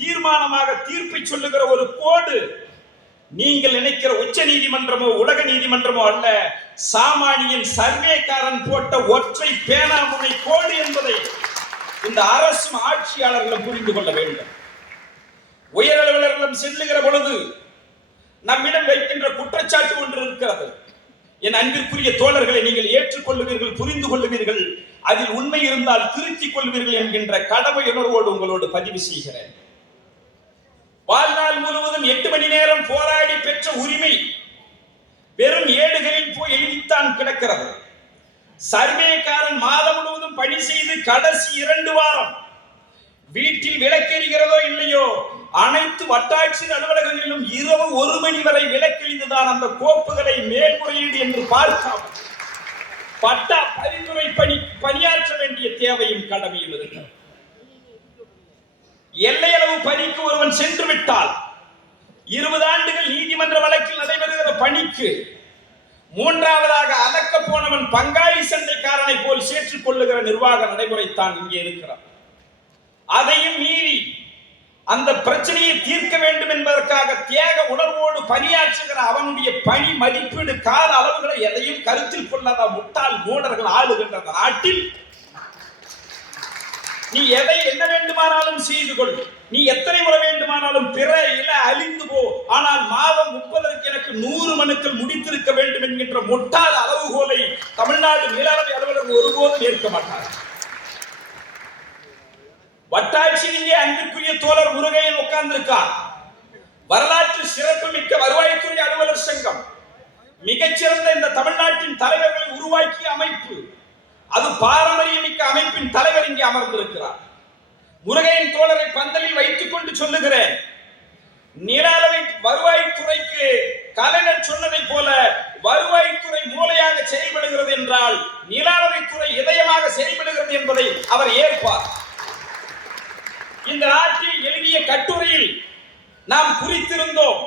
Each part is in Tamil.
தீர்மானமாக தீர்ப்பை சொல்லுகிற ஒரு கோடு நீங்கள் நினைக்கிற உச்ச நீதிமன்றமோ உலக நீதிமன்றமோ அல்ல. சாமானியன் சர்வேக்காரன் போட்ட ஒற்றை பேனாமுனை கோடு என்பதை இந்த அரசும் ஆட்சியாளர்களும் புரிந்து கொள்ள வேண்டும். உயர் அலுவலர்களும் செல்லுகிற பொழுது நம்மிடம் வைக்கின்ற குற்றச்சாட்டு ஒன்று இருக்கிறது. என் அன்பிற்குரிய தோழர்களை நீங்கள் ஏற்றுக்கொள்ளுவீர்கள் புரிந்து கொள்ளுவீர்கள் அதில் உண்மை இருந்தால் திருத்திக் கொள்வீர்கள் என்கின்ற கடமை உணர்வோடு உங்களோடு பதிவு செய்கிறேன். வாழ்நாள் முழுவதும் எட்டு மணி நேரம் போராடி பெற்ற உரிமை வெறும் ஏடுகளில் போய் எழுதித்தான் கிடக்கிறது. சர்வேக்காரன் மாதம் முழுவதும் பணி செய்து கடைசி இரண்டு வாரம் வீட்டில் விளக்கெரிகிறதோ இல்லையோ அனைத்து வட்டாட்சியர் அலுவலகங்களிலும் இரவு ஒரு மணி வரை விளக்கெழிந்துதான் அந்த கோப்புகளை மேல்முறையீடு என்று பார்க்காம பட்டா பரிந்துரை பணி பணியாற்ற வேண்டிய தேவையும் கடமையும் இருக்கிறது எல்லை பணிக்கு ஒருவன் சென்று விட்டால் இருபது ஆண்டுகள் நீதிமன்ற வழக்கில் நடைபெறுகிற பணிக்கு மூன்றாவதாக அலக்க போனவன் பங்காளி சந்தைக்காரனை போல் சேற்றுக் கொள்ளுகிற நிர்வாக நடைமுறைத்தான் இங்கே இருக்கிறார் அதையும் மீறி அந்த பிரச்சனையை தீர்க்க வேண்டும் என்பதற்காக தியாக உணர்வோடு பணியாற்றுகிற அவனுடைய பணி மதிப்பீடு கால அளவுகளை எதையும் கருத்தில் கொள்ளாத முட்டாள் மூடர்கள் ஆளுகின்ற நாட்டில் நீ எதை என்ன வேண்டுமானாலும் செய்து கொள். நீ எத்தனை முறை வேண்டுமானாலும் பிற இல அழிந்து போ. ஆனால் மாதம் முப்பதற்கு எனக்கு நூறு மனுக்கள் முடித்திருக்க வேண்டும் என்கின்ற முட்டாள் அளவுகோலை தமிழ்நாடு மேலாண்மை அலுவலர் ஒருபோதும் ஏற்க மாட்டார். வட்டாட்சியிலேயே அன்பிற்குரிய தோழர் முருகையில் உட்கார்ந்திருக்கார். வரலாற்று சிறப்பு மிக்க வருவாய்த்துறை அலுவலர் சங்கம். மிகச்சிறந்த இந்த தமிழ்நாட்டின் தலைவர்களை உருவாக்கிய அமைப்பு. அது பாரம்பரியமிக்க அமைப்பின் தலைவர் இங்கே அமர்ந்திருக்கிறார். முருகையின் தோழரை பந்தலில் வைத்துக் கொண்டு சொல்லுகிறேன். நில அளவை வருவாய்த்துறைக்கு கலைஞர் சொன்னதை போல வருவாய்த்துறை மூளையாக செயல்படுகிறது என்றால் நில அளவைத்துறை இதயமாக செயல்படுகிறது என்பதை அவர் ஏற்பார். இந்த நாட்டில் எழுதிய கட்டுரையில் நாம் குறித்திருந்தோம்.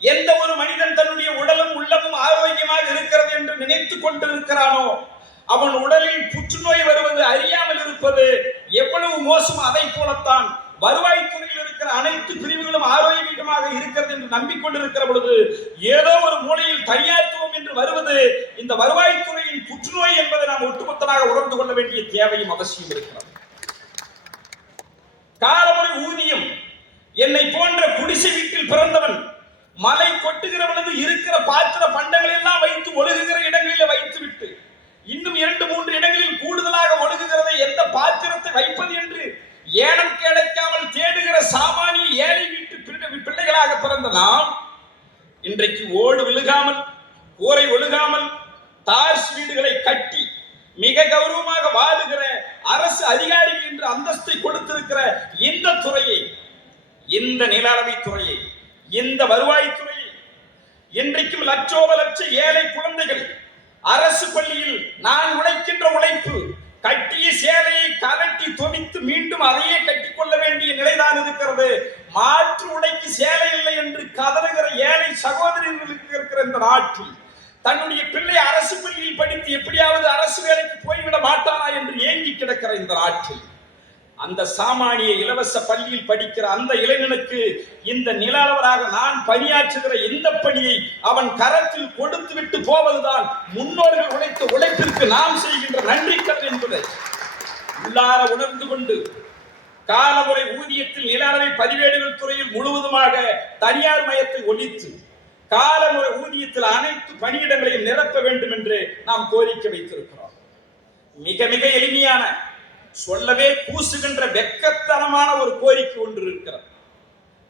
எந்த ஒரு மனிதன் தன்னுடைய உடலும் உள்ளமும் ஆரோக்கியமாக இருக்கிறது என்று நினைத்துக் கொண்டிருக்கிறானோ அவன் உடலில் புற்றுநோய் வருவது அறியாமல் இருப்பது எவ்வளவு மோசம் அதை போலத்தான் வருவாய்த்துறையில் இருக்கிற அனைத்து பிரிவுகளும் ஆரோக்கியமாக இருக்கிறது என்று நம்பிக்கொண்டிருக்கிற பொழுது ஏதோ ஒரு மூலையில் தனியாத்துவம் என்று வருவது இந்த வருவாய்த்துறையின் புற்றுநோய் என்பதை நாம் ஒட்டுமொத்தமாக உணர்ந்து கொள்ள வேண்டிய தேவையும் அவசியம் இருக்கிறது. காலமுறை ஊதியம். என்னை போன்ற குடிசை வீட்டில் பிறந்தவன் மலை கொட்டுகிறவனது இருக்கிற பாத்திர பண்டங்களை எல்லாம் வைத்து ஒழுகுகிற இடங்களில் வைத்து விட்டு இன்னும் இரண்டு மூன்று இடங்களில் கூடுதலாக ஒழுகுகிறதை எந்த பாத்திரத்தை வைப்பது என்று ஏனம் கிடைக்காமல் தேடுகிற சாமானிய ஏழை வீட்டு பிள்ளை- பிள்ளைகளாக பிறந்த நாம் இன்றைக்கு ஓடு விழுகாமல் கூரை ஒழுகாமல் தார்ஸ் வீடுகளை கட்டி மிக கௌரவமாக வாழுகிற அரசு அதிகாரிகள் என்று அந்தஸ்தை கொடுத்திருக்கிற இந்த துறையை இந்த நில அளவை துறையை இந்த வருவாய் துறையை இன்றைக்கும் லட்சோப லட்ச ஏழை குழந்தைகள் அரசு பள்ளியில் நான் உழைக்கின்ற உழைப்பு கட்டிய சேலையை கலட்டி துவைத்து மீண்டும் அதையே கட்டிக்கொள்ள வேண்டிய நிலைதான் இருக்கிறது. மாற்று உடைக்கு சேலை இல்லை என்று கதறுகிற ஏழை சகோதரர்களுக்கு இருக்கிற இந்த நாட்டில் தன்னுடைய பிள்ளை அரசு பள்ளியில் படித்து எப்படியாவது அரசு வேலைக்கு போய்விட மாட்டானா என்று ஏங்கி கிடக்கிற இந்த நாட்டில் அந்த சாமானிய இலவச பள்ளியில் படிக்கிற அந்த இளைஞனுக்கு இந்த நிலாளவராக நான் பணியாற்றுகிற இந்த பணியை அவன் கரத்தில் கொடுத்து விட்டு போவதுதான் முன்னோர்கள் உழைத்த உழைப்பிற்கு நாம் செய்கின்ற நன்றி கடன் என்பதை. உள்ளார உணர்ந்து கொண்டு காலமுறை ஊதியத்தில் நிலாளவை பதிவேடுகள் துறையில் முழுவதுமாக தனியார் மயத்தை ஒழித்து காலமுறை ஊதியத்தில் அனைத்து பணியிடங்களையும் நிரப்ப வேண்டும் என்று நாம் கோரிக்கை வைத்திருக்கிறோம். மிக மிக எளிமையான சொல்லவே கூசுகின்ற வெக்கத்தனமான ஒரு கோரிக்கை ஒன்று இருக்கிறது.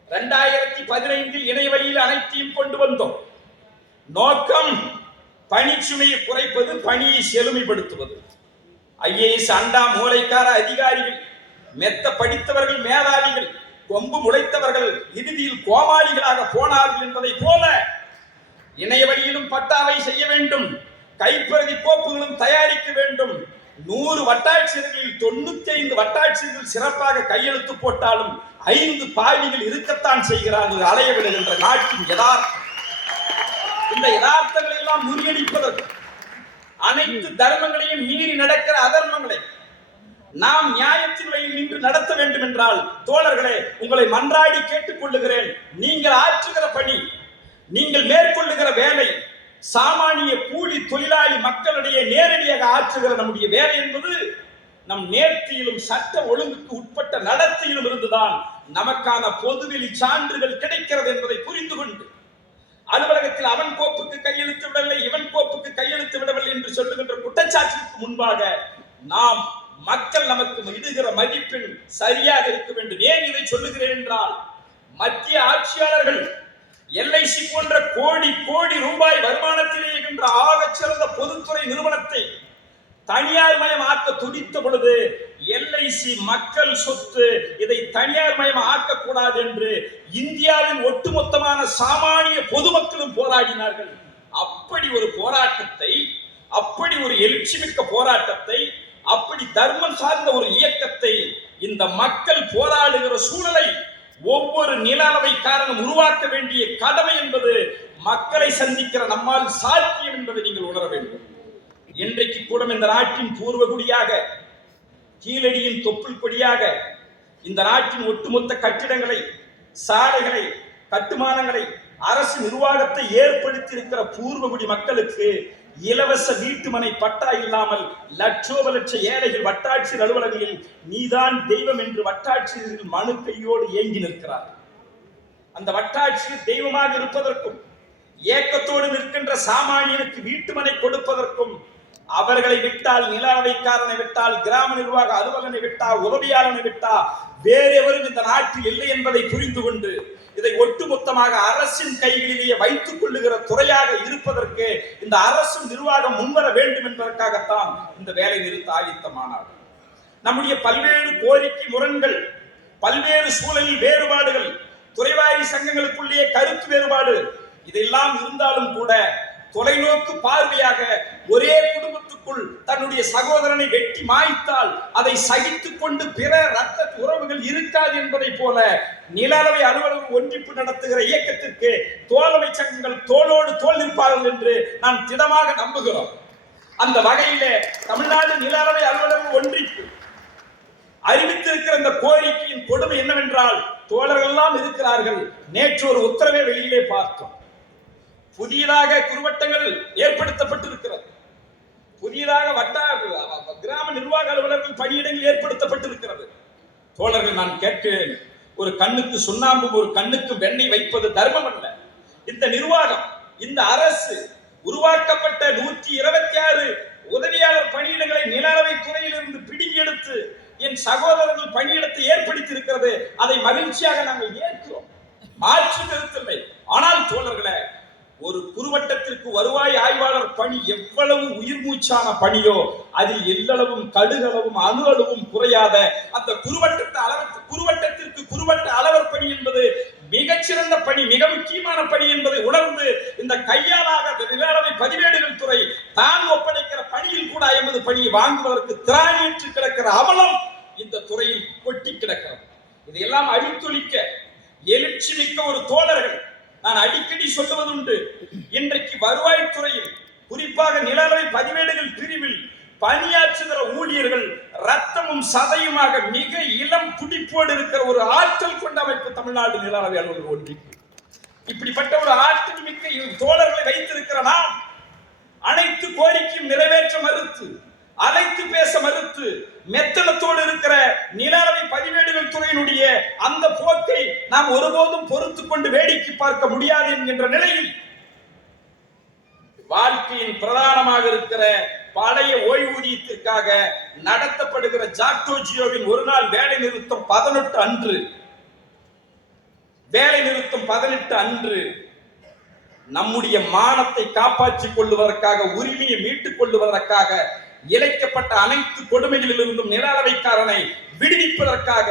இரண்டாயிரத்தி பதினைந்தில் இணையவழியில் அனைத்தையும் கொண்டு வந்தோம். நோக்கம் பணிச்சுமையை குறைப்பது பணியை செழுமைப்படுத்துவது. ஐஏஎஸ் அண்டா மூளைக்கார அதிகாரிகள் மெத்த படித்தவர்கள் மேதாவிகள் கொம்பு முளைத்தவர்கள் இறுதியில் கோமாளிகளாக போனார்கள் என்பதை போல இணைய வழியிலும் பட்டாவை செய்ய வேண்டும் கைப்பிரதி கோப்புகளும் தயாரிக்க வேண்டும் நூறு வட்டாட்சியர்களில் தொண்ணூத்தி ஐந்து வட்டாட்சியர்கள் சிறப்பாக கையெழுத்து போட்டாலும் ஐந்து பாவிகள் இருக்கத்தான் செய்கிறார்கள் அலைய விடுகின்ற நாட்டின் யதார்த்தம். இந்த யதார்த்தங்களை எல்லாம் முறியடிப்பதற்கு அனைத்து தர்மங்களையும் மீறி நடக்கிற அதர்மங்களை நாம் நியாயத்தின் வழியில் நின்று நடத்த வேண்டும் என்றால் தோழர்களே உங்களை மன்றாடி மன்றாடி கேட்டுக்கொள்ளுகிறேன். நீங்கள் ஆற்றுகிற பணி நீங்கள் மேற்கொள்ளுகிற வேலை சாமானிய கூலி தொழிலாளி மக்களுடைய நேரடியாக ஆற்றுகிற நம்முடைய வேலை என்பது நம் நேர்த்தியிலும் சட்ட ஒழுங்குக்கு உட்பட்ட நடத்தியிலும் இருந்துதான் நமக்கான பொதுவெளி சான்றுகள் கிடைக்கிறது என்பதை புரிந்து கொண்டு அலுவலகத்தில் அவன் கோப்புக்கு கையெழுத்து விடவில்லை இவன் கோப்புக்கு கையெழுத்து விடவில்லை என்று சொல்லுகின்ற குற்றச்சாட்டிற்கு முன்பாக நாம் மக்கள் நமக்கு இடுகிற மதிப்பெண் சரியாக இருக்க வேண்டும். ஏன் இதை சொல்லுகிறேன் என்றால் மத்திய ஆட்சியாளர்கள் எல்ஐசி போன்ற கோடி கோடி ரூபாய் வருமானத்திலே இருக்கின்ற ஆகச் சிறந்த பொதுத்துறை நிறுவனத்தை தனியார் மயம் ஆக்க துடித்த பொழுது எல்ஐசி மக்கள் சொத்து இதை தனியார் மயம் ஆக்கக்கூடாது என்று இந்தியாவின் ஒட்டுமொத்தமான சாமானிய பொதுமக்களும் போராடினார்கள். அப்படி ஒரு போராட்டத்தை அப்படி ஒரு எழுச்சிமிக்க போராட்டத்தை அப்படி தர்மம் சார்ந்த ஒரு இயக்கத்தை இந்த மக்கள் போராடுகிற சூழலை ஒவ்வொரு நில அளவைக்காரனும் உருவாக்க வேண்டிய கடமை என்பது மக்களை சந்திக்கிற நம்மால் சாத்தியம் என்பதை நீங்கள் உணர வேண்டும். இன்றைக்கு கூட இந்த நாட்டின் பூர்வகுடியாக கீழடியின் தொப்புள் கொடியாக இந்த நாட்டின் ஒட்டுமொத்த கட்டிடங்களை சாலைகளை கட்டுமானங்களை அரசு நிர்வாகத்தை ஏற்படுத்தி இருக்கிற பூர்வகுடி மக்களுக்கு இலவச வீட்டுமனை பட்டா இல்லாமல் லட்சோப லட்ச ஏழைகள் வட்டாட்சியர் அலுவலகங்களில் நீதான் தெய்வம் என்று வட்டாட்சியர்கள் மனு கையோடு ஏங்கி நிற்கிறார் அந்த வட்டாட்சியர் தெய்வமாக இருப்பதற்கும் ஏக்கத்தோடு நிற்கின்ற சாமானியனுக்கு வீட்டுமனை கொடுப்பதற்கும் அவர்களை விட்டால் நில அளவைக்காரனை விட்டால் கிராம நிர்வாக அலுவலனை விட்டால் உதவியாளனை விட்டால் வேறெவரும் இந்த நாட்டில் இல்லை என்பதை புரிந்து கொண்டு இதை ஒட்டுமொத்தமாக அரசின் கைகளிலேயே வைத்துக் கொள்ளுகிற துறையாக இருப்பதற்கு இந்த அரசு நிர்வாகம் முன்வர வேண்டும் என்பதற்காகத்தான் இந்த வேலை நிறுத்த ஆயத்த மாநாடு நம்முடைய பல்வேறு கோரிக்கை முரண்கள் பல்வேறு சூழலில் வேறுபாடுகள் துறைவாரி சங்கங்களுக்குள்ளேயே கருத்து வேறுபாடு இதெல்லாம் இருந்தாலும் கூட தொலைநோக்கு பார்வையாக ஒரே குடும்பத்துக்குள் தன்னுடைய சகோதரனை வெட்டி மாய்த்தால் அதை சகித்து கொண்டு பிற ரத்த உறவுகள் இருக்காது என்பதை போல நிலவை அலுவலகம் ஒன்றிப்பு நடத்துகிற இயக்கத்திற்கு தோழமை சங்கங்கள் தோளோடு தோல் நிற்பார்கள் என்று நான் திடமாக நம்புகிறோம். அந்த வகையிலே தமிழ்நாடு நிலவை அலுவலகம் ஒன்றிப்பு. அறிவித்திருக்கிற இந்த கோரிக்கையின் கொடுமை என்னவென்றால் தோழர்கள் எல்லாம் இருக்கிறார்கள். நேற்று ஒரு உத்தரவை வெளியிலே பார்த்தோம். புதியதாக குறுவட்டங்கள் ஏற்படுத்தப்பட்டிருக்கிறது. புதியதாக வட்டார கிராம நிர்வாக அலுவலர்கள் பணியிடங்கள் ஏற்படுத்தப்பட்டிருக்கிறது. தோழர்கள் நான் கேட்கிறேன் ஒரு கண்ணுக்கு சுண்ணாம்பும் ஒரு கண்ணுக்கு வெண்ணெய் வைப்பது தர்மம் அல்ல. இந்த நிர்வாகம் இந்த அரசு உருவாக்கப்பட்ட நூற்றி இருபத்தி ஆறு உதவியாளர் பணியிடங்களை நில அளவை துறையிலிருந்து பிடுங்கி எடுத்து என் சகோதரர்கள் பணியிடத்தை ஏற்படுத்தி இருக்கிறது அதை மகிழ்ச்சியாக நாங்கள் ஏற்கிறோம். மாற்று கருத்தில்லை. ஆனால் தோழர்களை ஒரு குறுவட்டத்திற்கு வருவாய் ஆய்வாளர் பணி எவ்வளவு உயிர் மூச்சான பணியோ அதில் எல்லளவும் கடுகளவும் அணு அளவும் குறையாத அந்த குறுவட்டத்தை அளவு குறுவட்டத்திற்கு குறுவட்ட அளவர் பணி என்பது மிகச்சிறந்த பணி மிக முக்கியமான பணி என்பதை உணர்ந்து இந்த கையாளாக நிலவை பதிவேடுகள் துறை தான் ஒப்படைக்கிற பணியில் கூட எமது பணியை வாங்குவதற்கு திராணியற்று கிடக்கிற அவலம் இந்த துறையில் கொட்டி கிடக்கிறது. இதையெல்லாம் அழித்தொழிக்க எழுச்சி மிக்க ஒரு தோழர்கள் நான் அடிக்கடி சொல்லுவதுண்டு இன்றைக்கு வருவாய்த்துறையில் குறிப்பாக நிலவரை பதிவேடுகள் பிரிவில் பணியாற்றுகிற ஊழியர்கள் ரத்தமும் சதையுமாக மிக இளம் துடிப்போடு இருக்கிற ஒரு ஆற்றல் கொண்ட அமைப்பு தமிழ்நாடு நிலவரை அலுவலர் ஒன்றிப்பு இப்படிப்பட்ட ஒரு ஆற்றல் மிக்க தோழர்களை வைத்திருக்கிற நாம் அனைத்து கோரிக்கையும் நிறைவேற்ற மறுத்து அழைத்து பேச மறுத்து மெத்தனத்தோடு இருக்கிற நிலவரை பதிவேடுகள் துறையினுடைய அந்த போக்கை நாம் ஒருபோதும் பொறுத்து கொண்டு வேடிக்கை பார்க்க முடியாது என்கின்ற நிலையில் வாழ்க்கையின் பிரதானமாக இருக்கிற பழைய ஓய்வூதியத்திற்காக நடத்தப்படுகிற ஜாக்டோ ஜியோவின் ஒரு நாள் வேலை நிறுத்தம் பதினெட்டு அன்று. வேலை நிறுத்தம் பதினெட்டு அன்று நம்முடைய மானத்தை காப்பாற்றிக் கொள்வதற்காக உரிமையை மீட்டுக் கொள்வதற்காக இழைக்கப்பட்ட அனைத்து கொடுமைகளிலிருந்தும் நில விடுவிப்பதற்காக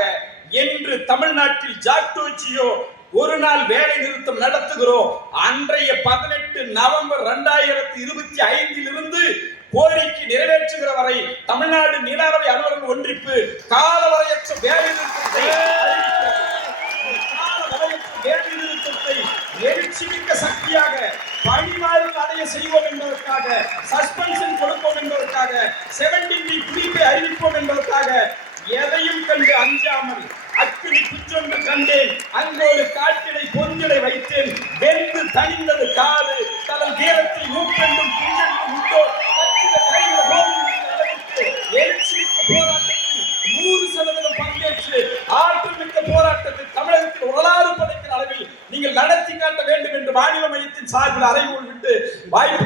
என்று தமிழ்நாட்டில் ஜாக்டோச்சியோ ஒரு நாள் வேலை நிறுத்தம் நடத்துகிறோம் அன்றைய பதினெட்டு நவம்பர் இரண்டாயிரத்தி இருபத்தி ஐந்தில் இருந்து கோரிக்கை நிறைவேற்றுகிற வரை தமிழ்நாடு நில அலுவலர்கள் ஒன்றிப்பு காலவரையற்ற வேலை நிறுத்தத்தை வேலை நிறுத்தத்தை எழுச்சிமிக்க சக்தியாக பணிமாறுதல் அடைய செய்வோம் என்பதற்காக சஸ்பென்ஷன் கொடுப்போம் என்பதற்காக செவன்டீன் குறிப்பை அறிவிப்போம் என்பதற்காக எதையும் கண்டு அஞ்சாமல் அக்கினி குஞ்சொன்று கண்டேன். அங்கே ஒரு காட்டிடை பொந்திடை வைத்தேன். வெந்து தனிந்தது காது தலை வீரத்தில் மூப்பெண்டும் குஞ்செண்டும் உண்டோ